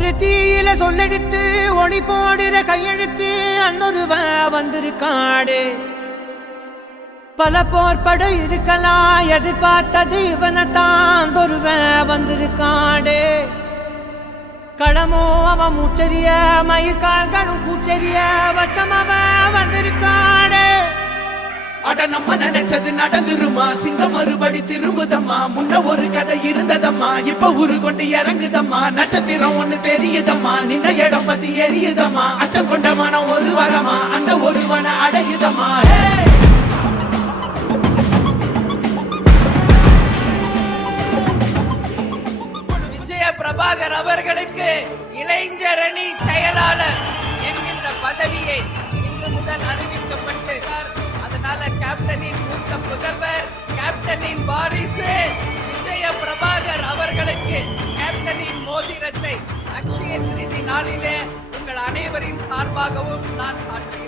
ஒரு தீயில சொல்லெடுத்து ஒளி போடுற கையெழுத்து அன்னொருவ வந்திருக்காடு. பல போர்பட இருக்கலாம் எதிர்பார்த்தது இவனைத்தான் ஒருவ வந்திருக்காடு. களமோ அவன் மூச்சரிய மயிர்கால்களும் கூச்சரிய வச்சம் அவன் வந்திருக்காடு அட நம்ம நினைச்சது நடந்துருமா? சிங்கம் மறுபடி திரும்புதம்மா? முன்ன ஒரு கதை இருந்ததம்மா? இப்ப உரு கொண்டு இறங்குதம்மா? நட்சத்திரம் ஒண்ணு தெரியுதம்மா? நின்ன இடம் பத்தி எரியுதம்மா? அச்சம் கொண்ட மனம் ஒரு வரமா? அந்த ஒருவன அடையுதம்மா? விஜய பிரபாகர் அவர்களுக்கு இளைஞரணி செயலாளர் என்கின்ற பதவியை கேப்டனின் வாரிசு விஜய பிரபாகர் அவர்களுக்கு கேப்டனின் மோதிரத்தை அக்ஷய திருதி நாளிலே உங்கள் அனைவரின் சார்பாகவும் நான் சாட்டுகிறேன்